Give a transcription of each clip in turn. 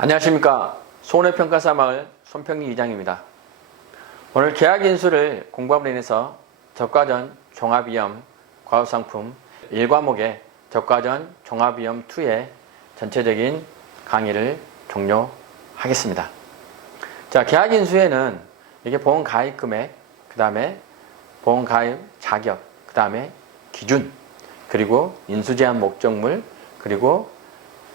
안녕하십니까. 손해평가사마을 손평리 이장입니다. 오늘 계약인수를 공부함으로 인해서 저가전 종합위험 과학상품 1과목의 저가전 종합위험 2의 전체적인 강의를 종료하겠습니다. 자, 계약인수에는 이게 보험가입금액, 그 다음에 보험가입 자격, 그 다음에 기준, 그리고 인수제한 목적물, 그리고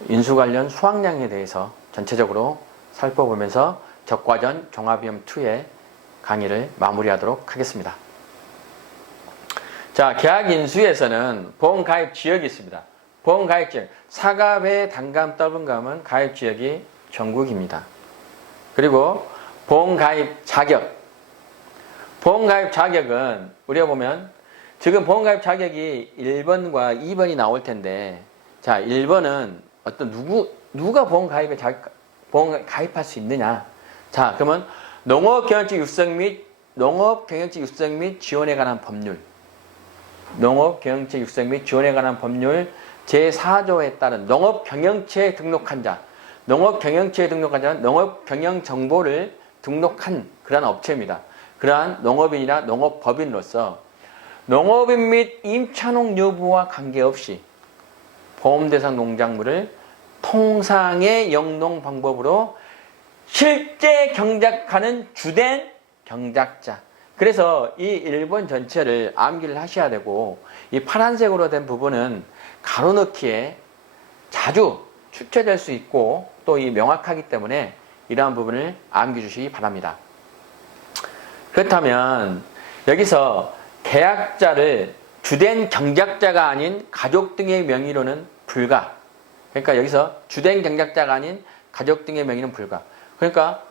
인수 관련 수확량에 대해서 전체적으로 살펴보면서 적과전 종합위험 2의 강의를 마무리하도록 하겠습니다. 자, 계약인수에서는 보험가입 지역이 있습니다. 보험가입 지역, 사갑의 단감, 더블감은 가입 지역이 전국입니다. 그리고 보험가입 자격, 보험가입 자격은 우리가 보면 지금 보험가입 자격이 1번과 2번이 나올 텐데, 자, 1번은 어떤 누가 보험 가입할 수 있느냐. 자, 그러면 농업경영직 육성 및 지원에 관한 법률. 농업경영체 육성 및 지원에 관한 법률 제4조에 따른 농업경영체에 등록한 자. 농업경영체에 등록한 자는 농업경영정보를 등록한 그러한 업체입니다. 그러한 농업인이나 농업법인으로서 농업인 및 임차농 여부와 관계없이 보험대상 농작물을 통상의 영농 방법으로 실제 경작하는 주된 경작자. 그래서 이 1번 전체를 암기를 하셔야 되고, 이 파란색으로 된 부분은 가로넣기에 자주 출제될 수 있고 또 이 명확하기 때문에 이러한 부분을 암기 주시기 바랍니다. 그렇다면 여기서 계약자를 주된 경작자가 아닌 가족 등의 명의로는 불가. 그러니까 여기서 주된 경작자가 아닌 가족 등의 명의는 불가. 그러니까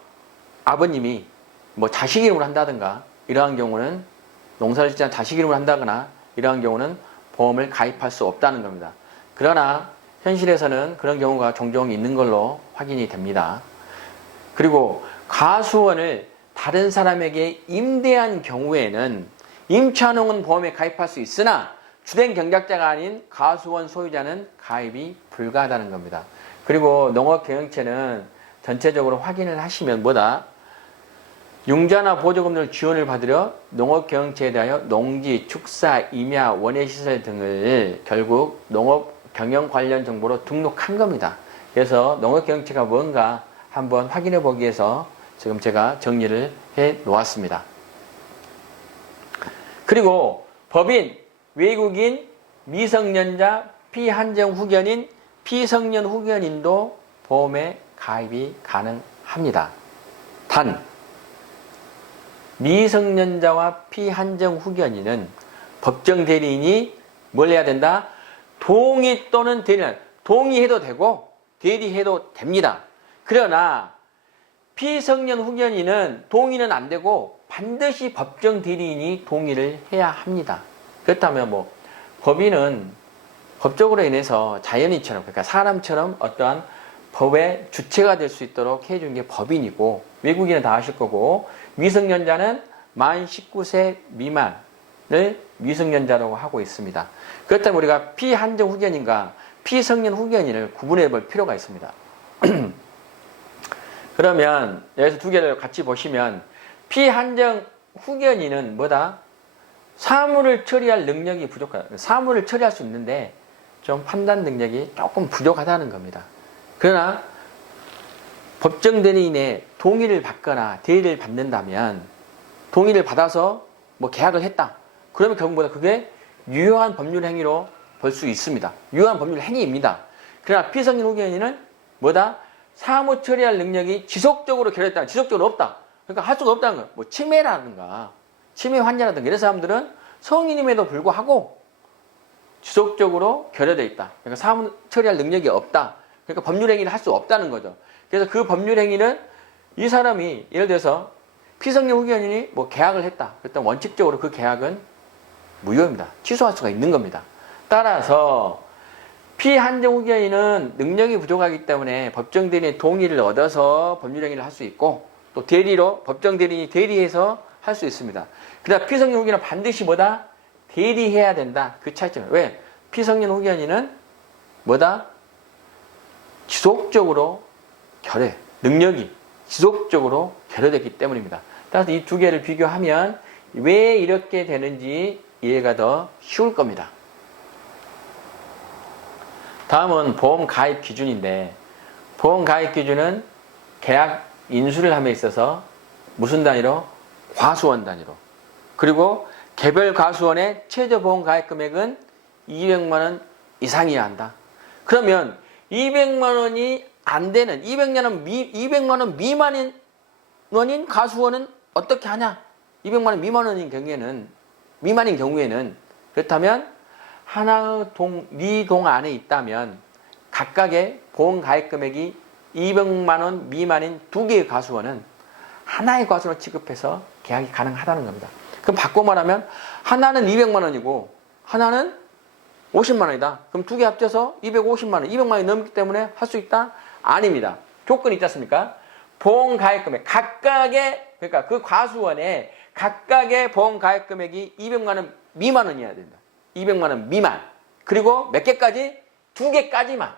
아버님이 뭐 자식 이름으로 한다든가 이러한 경우는 농사를 짓지 않은 자식 이름으로 한다거나 이러한 경우는 보험을 가입할 수 없다는 겁니다. 그러나 현실에서는 그런 경우가 종종 있는 걸로 확인이 됩니다. 그리고 가수원을 다른 사람에게 임대한 경우에는 임차농은 보험에 가입할 수 있으나 주된 경작자가 아닌 가수원 소유자는 가입이 불가하다는 겁니다. 그리고 농업경영체는 전체적으로 확인을 하시면 뭐다? 융자나 보조금융 지원을 받으려 농업경영체에 대하여 농지, 축사, 임야, 원예시설 등을 결국 농업경영 관련 정보로 등록한 겁니다. 그래서 농업경영체가 뭔가 한번 확인해 보기 위해서 지금 제가 정리를 해 놓았습니다. 그리고 법인, 외국인, 미성년자, 피한정 후견인, 피성년 후견인도 보험에 가입이 가능합니다. 단, 미성년자와 피한정 후견인은 법정 대리인이 뭘 해야 된다? 동의 또는 대리, 동의해도 되고 대리해도 됩니다. 그러나 피성년 후견인은 동의는 안 되고 반드시 법정 대리인이 동의를 해야 합니다. 그렇다면 뭐 법인은 법적으로 인해서 자연인처럼, 그러니까 사람처럼 어떠한 법의 주체가 될 수 있도록 해준 게 법인이고, 외국인은 다 아실 거고, 미성년자는 만 19세 미만을 미성년자라고 하고 있습니다. 그렇다면 우리가 피한정 후견인과 피성년 후견인을 구분해 볼 필요가 있습니다. 그러면 여기서 두 개를 같이 보시면 피한정 후견인은 뭐다? 사무를 처리할 능력이 부족하다. 사무를 처리할 수 있는데 좀 판단 능력이 조금 부족하다는 겁니다. 그러나 법정 대리인의 동의를 받거나 대리를 받는다면, 동의를 받아서 뭐 계약을 했다. 그러면 결국 그게 유효한 법률 행위로 볼 수 있습니다. 유효한 법률 행위입니다. 그러나 피성년 후견인은 뭐다? 사무 처리할 능력이 지속적으로 결여했다. 지속적으로 없다. 그러니까 할 수가 없다는 거예요. 뭐 치매라든가 치매 환자라든가 이런 사람들은 성인임에도 불구하고 지속적으로 결여되어 있다. 그러니까 사무 처리할 능력이 없다. 그러니까 법률 행위를 할 수 없다는 거죠. 그래서 그 법률 행위는 이 사람이 예를 들어서 피성년 후견인이 뭐 계약을 했다. 그랬더니 원칙적으로 그 계약은 무효입니다. 취소할 수가 있는 겁니다. 따라서 피한정 후견인은 능력이 부족하기 때문에 법정 대리인의 동의를 얻어서 법률 행위를 할 수 있고, 또 대리로 법정 대리인이 대리해서 할 수 있습니다. 그러나 피성년 후견인은 반드시 뭐다? 대리해야 된다. 그 차이점. 왜? 피성년 후견인은 뭐다? 지속적으로 결여, 능력이 지속적으로 결여됐기 때문입니다. 따라서 이 두 개를 비교하면 왜 이렇게 되는지 이해가 더 쉬울 겁니다. 다음은 보험 가입 기준인데, 보험 가입 기준은 계약 인수를 함에 있어서 무슨 단위로? 과수원 단위로. 그리고 개별 과수원의 최저 보험 가입 금액은 200만 원 이상이어야 한다. 그러면 200만 원이 안 되는 200만 원 미만인 과수원은 어떻게 하냐? 200만 원 미만인 경우에는 그렇다면 하나의 네 동 안에 있다면 각각의 보험 가입 금액이 200만 원 미만인 두 개의 과수원은 하나의 과수원을 취급해서 계약이 가능하다는 겁니다. 그럼 바꿔 말하면 하나는 200만 원이고 하나는 50만 원이다. 그럼 두 개 합쳐서 250만 원, 200만 원이 넘기 때문에 할 수 있다? 아닙니다. 조건이 있지 않습니까? 보험 가입 금액 각각의, 그러니까 그 과수원의 각각의 보험 가입 금액이 200만 원 미만원이어야 된다. 200만 원 미만. 그리고 몇 개까지? 두 개까지만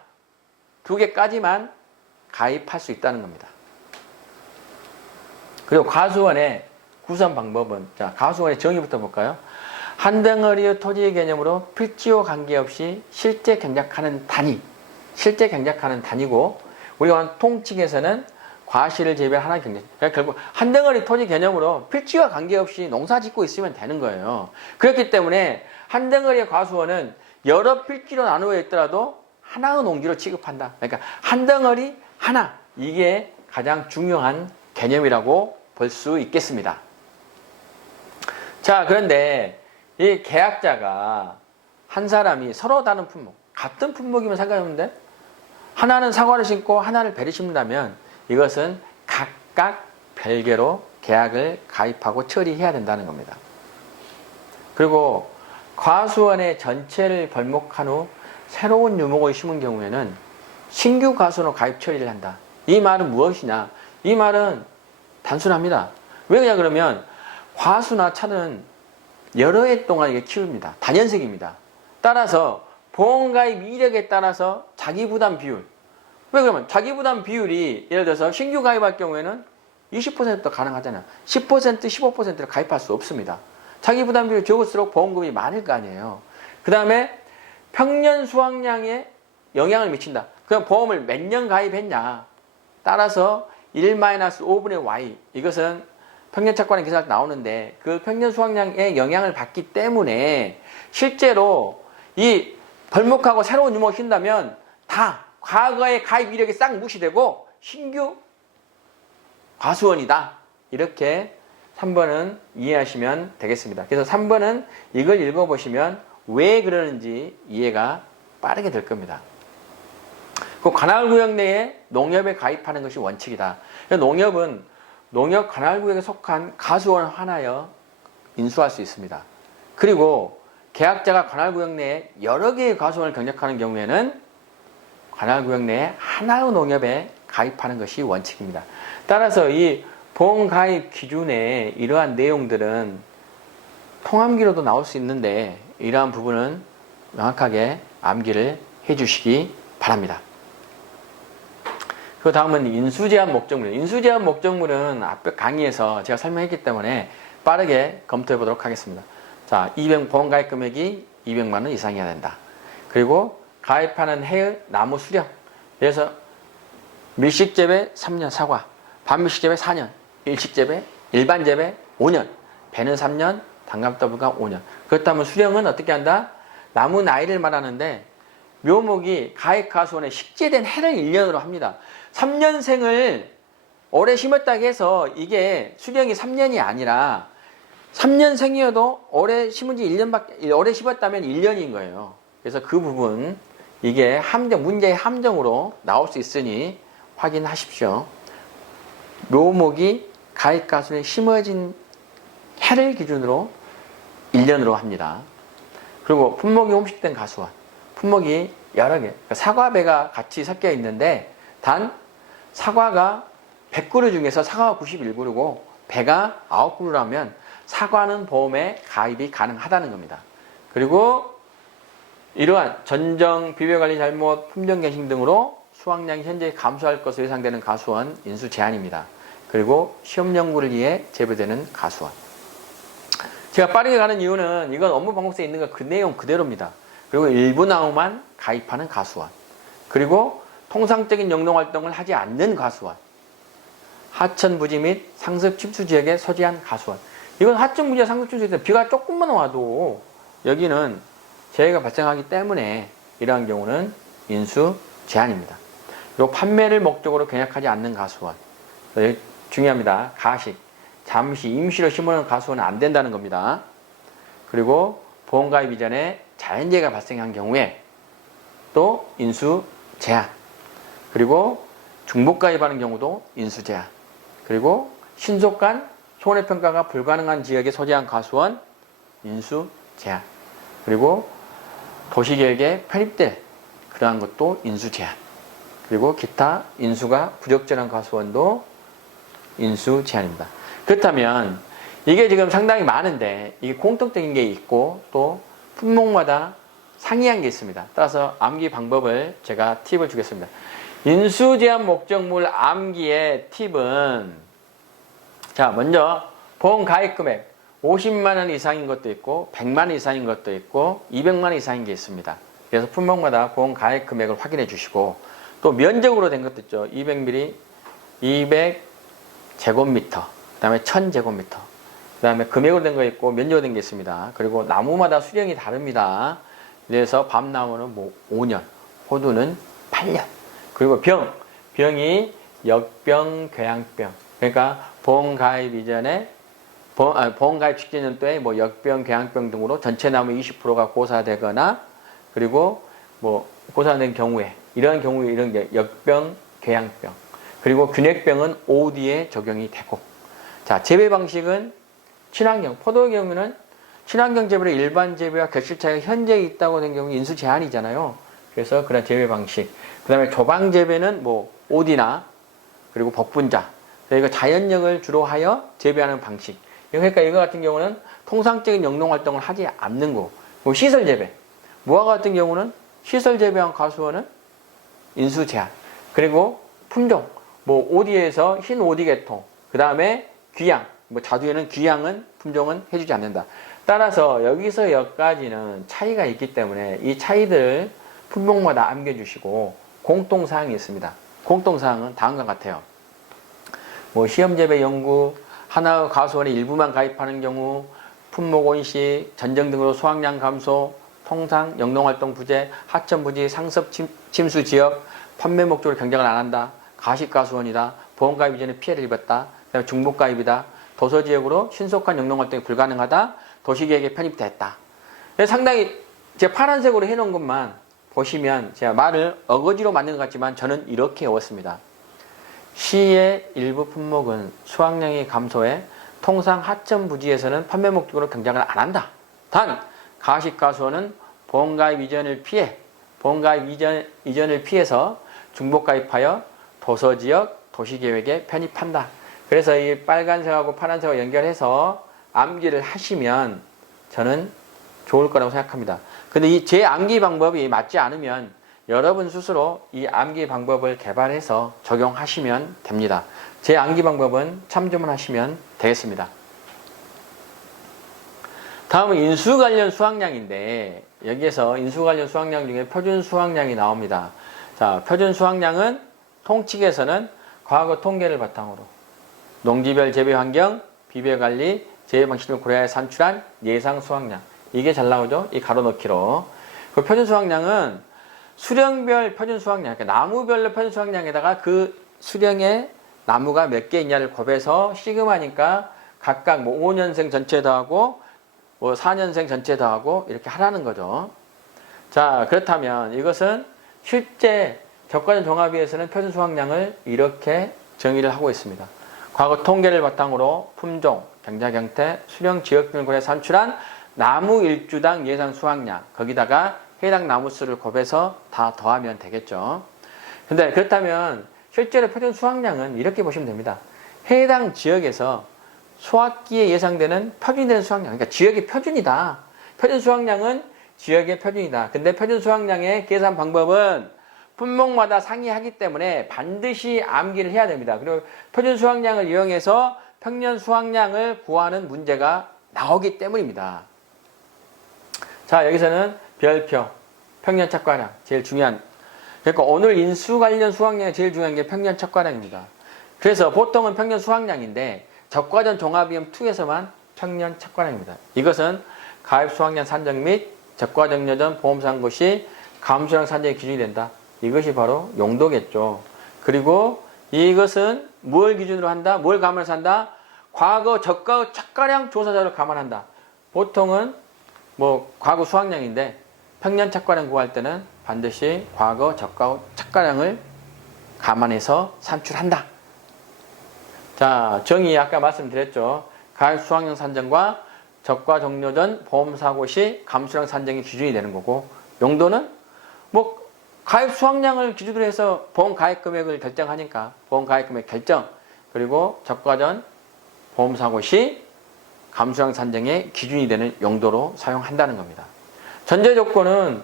가입할 수 있다는 겁니다. 그리고 과수원의 구성 방법은, 자, 과수원의 정의부터 볼까요? 한 덩어리의 토지의 개념으로 필지와 관계없이 실제 경작하는 단위고, 우리가 통칭에서는 과실을 제외한 하나의 경작. 그러니까 결국 한 덩어리 토지 개념으로 필지와 관계없이 농사 짓고 있으면 되는 거예요. 그렇기 때문에 한 덩어리의 과수원은 여러 필지로 나누어 있더라도 하나의 농지로 취급한다. 그러니까 한 덩어리 하나, 이게 가장 중요한 개념이라고 볼 수 있겠습니다. 자, 그런데 이 계약자가 한 사람이 서로 다른 품목, 같은 품목이면 상관없는데 하나는 사과를 심고 하나를 배를 심는다면 이것은 각각 별개로 계약을 가입하고 처리해야 된다는 겁니다. 그리고 과수원의 전체를 벌목한 후 새로운 유목을 심은 경우에는 신규 과수원으로 가입 처리를 한다. 이 말은 무엇이냐? 이 말은 단순합니다. 왜 그러냐 그러면 과수나 차는 여러 해 동안 이게 키웁니다. 다년색입니다. 따라서 보험가입 이력에 따라서 자기부담 비율. 왜 그러면 자기부담 비율이 예를 들어서 신규 가입할 경우에는 20%도 가능하잖아요. 10%, 15%를 가입할 수 없습니다. 자기부담 비율이 적을수록 보험금이 많을 거 아니에요. 그 다음에 평년 수확량에 영향을 미친다. 그럼 보험을 몇 년 가입했냐. 따라서 1-5분의 y. 이것은 평년착관의 기사가 나오는데 그 평년 수확량에 영향을 받기 때문에 실제로 이 벌목하고 새로운 유목을 쉰다면 다 과거의 가입 이력이 싹 무시되고 신규 과수원이다. 이렇게 3번은 이해하시면 되겠습니다. 그래서 3번은 이걸 읽어보시면 왜 그러는지 이해가 빠르게 될 겁니다. 그 관할구역 내에 농협에 가입하는 것이 원칙이다. 농협은 농협 관할구역에 속한 과수원 하나여 인수할 수 있습니다. 그리고 계약자가 관할구역 내에 여러 개의 과수원을 경작하는 경우에는 관할구역 내에 하나의 농협에 가입하는 것이 원칙입니다. 따라서 이 보험가입 기준의 이러한 내용들은 통암기로도 나올 수 있는데 이러한 부분은 명확하게 암기를 해주시기 바랍니다. 그 다음은 인수제한 목적물. 인수제한 목적물은 앞에 강의에서 제가 설명했기 때문에 빠르게 검토해 보도록 하겠습니다. 자, 보험 가입 금액이 200만 원 이상이어야 된다. 그리고 가입하는 해의 나무 수령. 그래서 밀식재배 3년 사과, 반밀식재배 4년, 일식재배, 일반재배 5년, 배는 3년, 단감더블가 5년. 그렇다면 수령은 어떻게 한다? 나무 나이를 말하는데 묘목이 가입과수원에 식재된 해를 1년으로 합니다. 3년생을 올해 심었다고 해서 이게 수령이 3년이 아니라 3년생이어도 올해 심은 지 1년밖에, 올해 심었다면 1년인 거예요. 그래서 그 부분, 이게 문제의 함정으로 나올 수 있으니 확인하십시오. 묘목이 가입과수원에 심어진 해를 기준으로 1년으로 합니다. 그리고 품목이 홈식된 과수원. 품목이 여러 개, 그러니까 사과배가 같이 섞여 있는데 단 사과가 100그루 중에서 사과가 91그루고 배가 9그루라면 사과는 보험에 가입이 가능하다는 겁니다. 그리고 이러한 전정, 비별관리 잘못, 품종갱신 등으로 수확량이 현재 감소할 것으로 예상되는 가수원 인수 제한입니다. 그리고 시험 연구를 위해 재배되는 가수원. 제가 빠르게 가는 이유는 이건 업무 방법서에 있는 거 그 내용 그대로입니다. 그리고 일부 나무만 가입하는 가수원. 그리고 통상적인 영농활동을 하지 않는 가수원. 하천 부지 및 상습 침수 지역에 소재한 가수원. 이건 하천 부지와 상습 침수 지역에 비가 조금만 와도 여기는 재해가 발생하기 때문에 이러한 경우는 인수 제한입니다. 그리고 판매를 목적으로 경약하지 않는 가수원. 중요합니다. 가식. 잠시 임시로 심어놓은 가수원은 안 된다는 겁니다. 그리고 보험가입 이전에 자연재해가 발생한 경우에 또 인수 제한. 그리고 중복가입하는 경우도 인수 제한. 그리고 신속한 손해평가가 불가능한 지역에 소재한 가수원 인수 제한. 그리고 도시계획에 편입될 그러한 것도 인수 제한. 그리고 기타 인수가 부적절한 가수원도 인수 제한입니다. 그렇다면 이게 지금 상당히 많은데 이게 공통적인 게 있고 또 품목마다 상이한 게 있습니다. 따라서 암기 방법을 제가 팁을 주겠습니다. 인수 제한 목적물 암기의 팁은 자 먼저 보험 가입 금액 50만 원 이상인 것도 있고 100만 원 이상인 것도 있고 200만 원 이상인 게 있습니다. 그래서 품목마다 보험 가입 금액을 확인해 주시고 또 면적으로 된 것도 있죠. 200mm, 200제곱미터, 그 다음에 1000제곱미터, 그 다음에 금액으로 된 거 있고 면적으로 된 게 있습니다. 그리고 나무마다 수령이 다릅니다. 그래서 밤나무는 뭐 5년, 호두는 8년. 그리고 병이 역병, 궤양병. 그러니까 보험 가입 이전에 보험 가입 직전 연도에 뭐 역병, 궤양병 등으로 전체 나무 20%가 고사되거나 그리고 뭐 고사된 경우에 이런 경우에 이런 게 역병, 궤양병. 그리고 균핵병은 OD에 적용이 되고. 자, 재배 방식은 친환경, 포도의 경우는 친환경 재배로 일반 재배와 결실 차이가 현재 있다고 된 경우 인수 제한이잖아요. 그래서 그런 재배 방식. 그 다음에 조방 재배는 뭐 OD나 그리고 복분자. 저희가 자연력을 주로 하여 재배하는 방식. 그러니까 이거 같은 경우는 통상적인 영농 활동을 하지 않는 거. 뭐 시설 재배. 무화 같은 경우는 시설 재배한 가수원은 인수 제한. 그리고 품종. 뭐 OD에서 흰 OD 계통. 그 다음에 귀향. 뭐 자두에는 귀향은 품종은 해주지 않는다. 따라서 여기서 여기까지는 차이가 있기 때문에 이 차이들을 품목마다 암겨주시고 공통사항이 있습니다. 공통사항은 다음과 같아요. 뭐 시험재배 연구, 하나의 가수원의 일부만 가입하는 경우, 품목 온식, 전쟁 등으로 수확량 감소, 통상, 영농활동 부재, 하천부지, 상습 침수 지역, 판매 목적으로 경쟁을 안 한다, 가식가수원이다, 보험가입 이전에 피해를 입었다, 그다음에 중복가입이다, 도서지역으로 신속한 영농활동이 불가능하다, 도시계획에 편입됐다. 상당히 제가 파란색으로 해놓은 것만 보시면 제가 말을 어거지로 만든 것 같지만 저는 이렇게 외웠습니다. 시의 일부 품목은 수확량이 감소해 통상 하천 부지에서는 판매 목적으로 경쟁을 안 한다. 단 가식가수원은 보험가입 이전을 피해서 중복가입하여 도서지역 도시계획에 편입한다. 그래서 이 빨간색하고 파란색하고 연결해서 암기를 하시면 저는 좋을 거라고 생각합니다. 근데 이 제 암기 방법이 맞지 않으면 여러분 스스로 이 암기 방법을 개발해서 적용하시면 됩니다. 제 암기 방법은 참조만 하시면 되겠습니다. 다음은 인수 관련 수확량인데 여기에서 인수 관련 수확량 중에 표준 수확량이 나옵니다. 자, 표준 수확량은 통칙에서는 과거 통계를 바탕으로 농지별 재배 환경, 비배 관리, 재배 방식을 고려해 산출한 예상 수확량. 이게 잘 나오죠? 이 가로 넣기로. 그 표준 수확량은 수령별 표준 수확량, 그러니까 나무별로 표준 수확량에다가 그 수령의 나무가 몇 개 있냐를 곱해서 시그마니까 각각 뭐 5년생 전체 더하고 뭐 4년생 전체 더하고 이렇게 하라는 거죠. 자, 그렇다면 이것은 실제 격과전 종합위에서는 표준 수확량을 이렇게 정의를 하고 있습니다. 과거 통계를 바탕으로 품종, 경작 형태, 수령 지역 등을 고려 산출한 나무 일주당 예상 수확량, 거기다가 해당 나무 수를 곱해서 다 더하면 되겠죠. 근데 그렇다면 실제로 표준 수확량은 이렇게 보시면 됩니다. 해당 지역에서 수확기에 예상되는 표준되는 수확량, 그러니까 지역의 표준이다. 표준 수확량은 지역의 표준이다. 근데 표준 수확량의 계산 방법은 품목마다 상이하기 때문에 반드시 암기를 해야 됩니다. 그리고 표준 수확량을 이용해서 평년 수확량을 구하는 문제가 나오기 때문입니다. 자, 여기서는 별표, 평년 착과량 제일 중요한. 그러니까 오늘 인수 관련 수확량이 제일 중요한 게 평년 착과량입니다. 그래서 보통은 평년 수확량인데 적과전 종합비용 2에서만 평년 착과량입니다. 이것은 가입 수확량 산정 및 적과정려전 보험상고 시 감수량 산정의 기준이 된다. 이것이 바로 용도겠죠. 그리고 이것은 무엇을 기준으로 한다? 뭘 감안해서 한다? 과거 적과 착과량 조사자를 감안한다. 보통은 과거 수확량인데 평년 착과량 구할 때는 반드시 과거 적과 착과량을 감안해서 산출한다. 자, 정의 아까 말씀드렸죠. 가입 수확량 산정과 적과 종료 전 보험사고 시 감수량 산정이 기준이 되는 거고, 용도는 가입 수확량을 기준으로 해서 보험 가입 금액을 결정하니까 보험 가입 금액 결정, 그리고 적과 전 보험사고 시 감수량 산정의 기준이 되는 용도로 사용한다는 겁니다. 전제 조건은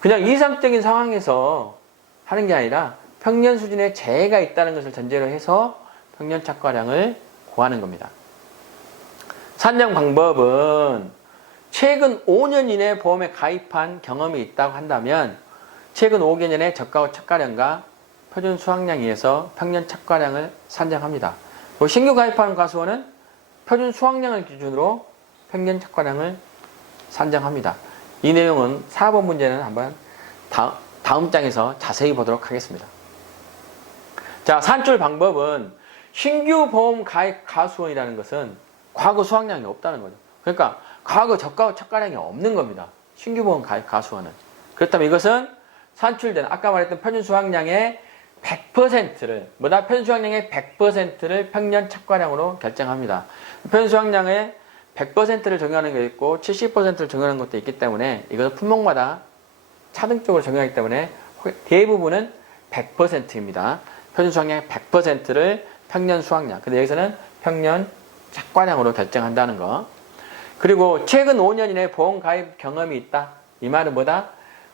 그냥 이상적인 상황에서 하는 게 아니라 평년 수준에 재해가 있다는 것을 전제로 해서 평년 착과량을 구하는 겁니다. 산정 방법은 최근 5년 이내 보험에 가입한 경험이 있다고 한다면 최근 5년 이내 적과 착과량과 표준 수확량에 의해서 평년 착과량을 산정합니다. 신규 가입하는 과수원은 표준 수확량을 기준으로 평년 착과량을 산정합니다. 이 내용은 4번 문제는 한번 다음 장에서 자세히 보도록 하겠습니다. 자, 산출 방법은 신규 보험 가입 가수원이라는 것은 과거 수확량이 없다는 거죠. 그러니까 과거 적과 착과량이 없는 겁니다. 신규 보험 가입 가수원은. 그렇다면 이것은 산출된 아까 말했던 표준 수확량의 100%를 표준 수확량의 100%를 평년 착과량으로 결정합니다. 표준 수확량의 100%를 적용하는 게 있고 70%를 적용하는 것도 있기 때문에 이것은 품목마다 차등적으로 적용하기 때문에 대부분은 100%입니다. 표준 수확량의 100%를 평년 수확량. 근데 여기서는 평년 착과량으로 결정한다는 거. 그리고 최근 5년 이내 보험 가입 경험이 있다. 이 말은 뭐다?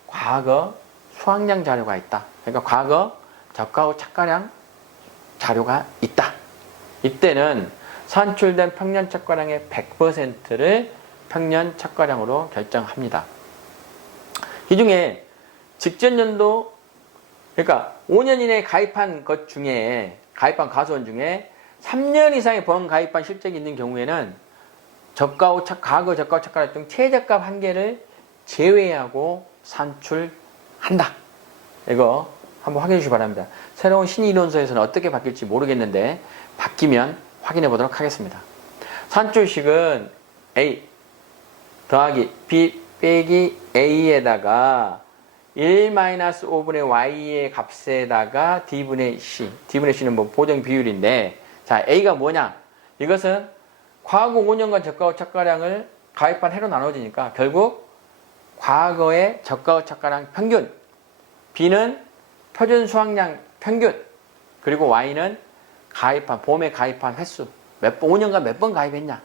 과거 수확량 자료가 있다. 그러니까 과거 적과 후 착과량 자료가 있다. 이때는 산출된 평년 착과량의 100%를 평년 착과량으로 결정합니다. 이 중에 직전 연도, 그러니까 5년 이내에 가입한 것 중에, 가입한 가수원 중에 3년 이상의 보험 가입한 실적이 있는 경우에는 과거 적과 후 착과량 중 최저값 한 개를 제외하고 산출한다. 이거 한번 확인해 주시기 바랍니다. 새로운 신이론서에서는 어떻게 바뀔지 모르겠는데 바뀌면 확인해 보도록 하겠습니다. 산출식은 A 더하기 B 빼기 A에다가 1-5분의 Y의 값에다가 D분의 C. D분의 C는 보정 비율인데, 자, A가 뭐냐? 이것은 과거 5년간 적과 후 착과량을 가입한 해로 나눠지니까 결국 과거의 적과 후 착과량 평균, B는 표준 수확량 평균, 그리고 Y는 보험에 가입한 횟수, 5년간 몇 번 가입했냐,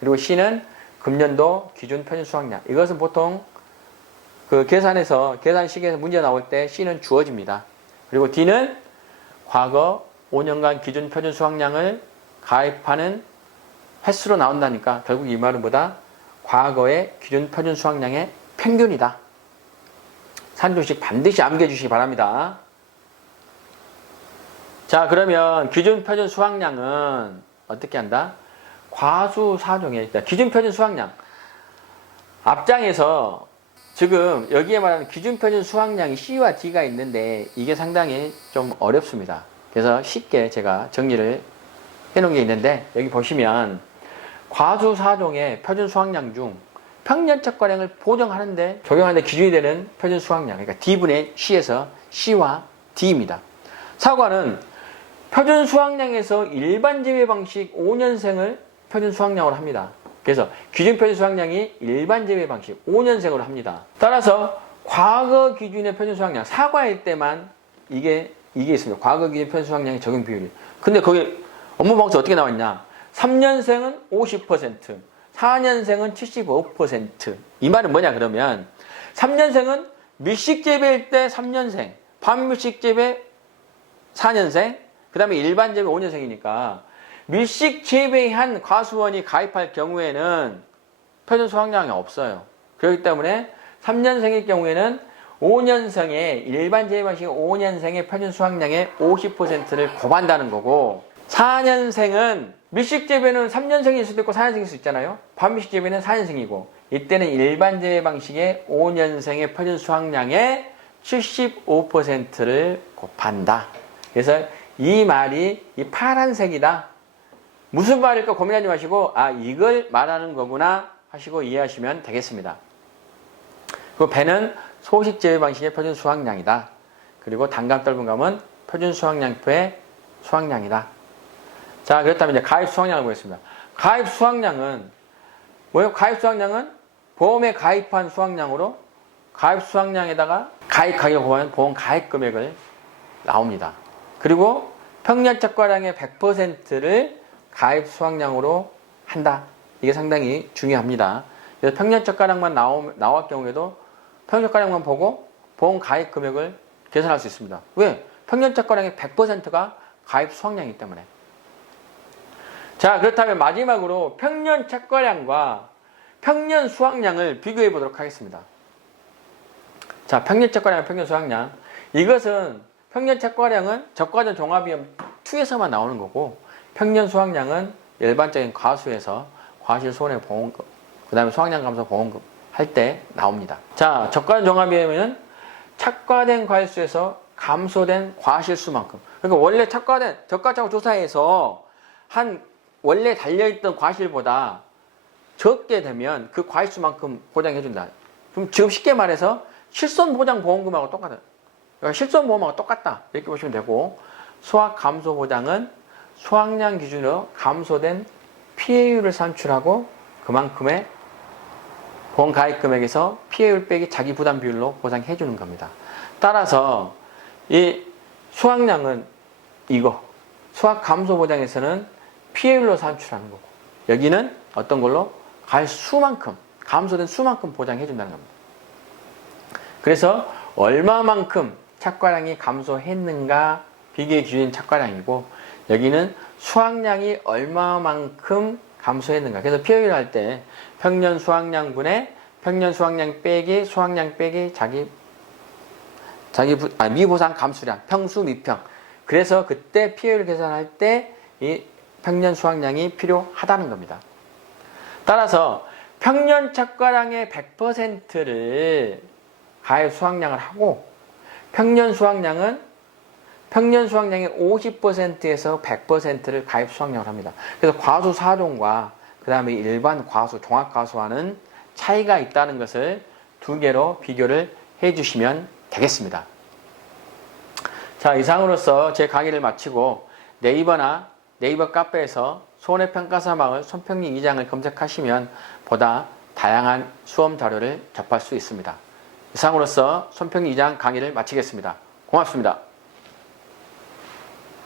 그리고 C는 금년도 기준 표준 수확량. 이것은 보통 계산식에서 문제 나올 때 C는 주어집니다. 그리고 D는 과거 5년간 기준 표준 수확량을 가입하는 횟수로 나온다니까 결국 이 말은 뭐다? 과거의 기준 표준 수확량의 평균이다. 산출식 반드시 암기해 주시기 바랍니다. 자, 그러면 기준 표준 수확량은 어떻게 한다? 과수사종에 기준 표준 수확량. 앞장에서 지금 여기에 말하는 기준 표준 수확량이 C와 D가 있는데 이게 상당히 좀 어렵습니다. 그래서 쉽게 제가 정리를 해놓은 게 있는데, 여기 보시면 과수사종의 표준 수확량 중 평년 착과량을 보정하는데 적용하는데 기준이 되는 표준 수확량, 그러니까 D분의 C에서 C와 D입니다. 사과는 표준 수확량에서 일반 제외 방식 5년생을 표준 수확량으로 합니다. 그래서 기준 표준 수확량이 일반 제외 방식 5년생으로 합니다. 따라서 과거 기준의 표준 수확량, 사과일 때만 이게 있습니다. 과거 기준 표준 수확량의 적용 비율이. 근데 거기 업무 방식 어떻게 나왔냐? 3년생은 50%, 4년생은 75%. 이 말은 뭐냐 그러면 3년생은 밀식 재배일 때 3년생, 반밀식 재배 4년생, 그 다음에 일반 재배 5년생이니까 밀식 재배한 과수원이 가입할 경우에는 표준 수확량이 없어요. 그렇기 때문에 3년생의 경우에는 5년생의 일반 재배 방식 5년생의 표준 수확량의 50%를 곱한다는 거고, 4년생은 밀식 재배는 3년생일 수도 있고 4년생일 수 있잖아요. 반밀식 재배는 4년생이고, 이때는 일반 재배 방식의 5년생의 표준 수확량의 75%를 곱한다. 그래서 이 말이 이 파란색이다. 무슨 말일까 고민하지 마시고, 아, 이걸 말하는 거구나 하시고 이해하시면 되겠습니다. 그 배는 소식 재배 방식의 표준 수확량이다. 그리고 단감 떫은 감은 표준 수확량표의 수확량이다. 자, 그렇다면 이제 가입 수확량을 보겠습니다. 가입 수확량은 뭐예요? 가입 수확량은 보험에 가입한 수확량으로 가입 수확량에다가 가입 가격을 보면 보험 가입 금액을 나옵니다. 그리고 평년 착과량의 100%를 가입 수확량으로 한다. 이게 상당히 중요합니다. 그래서 평년 착과량만 나올 경우에도 평년 착과량만 보고 보험 가입 금액을 계산할 수 있습니다. 왜? 평년 착과량의 100%가 가입 수확량이기 때문에. 자, 그렇다면 마지막으로 평년 착과량과 평년 수확량을 비교해 보도록 하겠습니다. 자, 평년 착과량, 평년 수확량. 이것은 평년 착과량은 적과전 종합비용 2에서만 나오는 거고, 평년 수확량은 일반적인 과수에서 과실 손해보험금, 그 다음에 수확량 감소 보험금 할 때 나옵니다. 자, 적과전 종합비용은 착과된 과실수에서 감소된 과실수만큼. 그러니까 원래 적과차고 조사에서 원래 달려있던 과실보다 적게 되면 그 과실수만큼 보장해준다. 그럼 지금 쉽게 말해서 실손보장보험금하고 똑같아요. 그러니까 실손보험하고 똑같다. 이렇게 보시면 되고, 수확감소보장은 수확량 기준으로 감소된 피해율을 산출하고 그만큼의 보험가입금액에서 피해율 빼기 자기 부담 비율로 보상해주는 겁니다. 따라서 이 수확량은 이거, 수확감소보장에서는 피해율로 산출하는 거고, 여기는 어떤 걸로? 갈 수만큼, 감소된 수만큼 보장해준다는 겁니다. 그래서 얼마만큼 착과량이 감소했는가 비교의 기준인 착과량이고, 여기는 수확량이 얼마만큼 감소했는가. 그래서 피해율 할 때 평년 수확량분의 평년 수확량 빼기 수확량 빼기 미보상 감수량, 평수 미평. 그래서 그때 피해율 계산할 때 이 평년 수확량이 필요하다는 겁니다. 따라서 평년 착과량의 100%를 가입 수확량을 하고, 평년 수확량의 50%에서 100%를 가입 수확량을 합니다. 그래서 과수 4종과 그 다음에 일반 과수, 종합과수와는 차이가 있다는 것을 두 개로 비교를 해주시면 되겠습니다. 자, 이상으로서 제 강의를 마치고 네이버나 네이버 카페에서 손해평가사마을 손평리 2장을 검색하시면 보다 다양한 수험 자료를 접할 수 있습니다. 이상으로서 손평리 2장 강의를 마치겠습니다. 고맙습니다.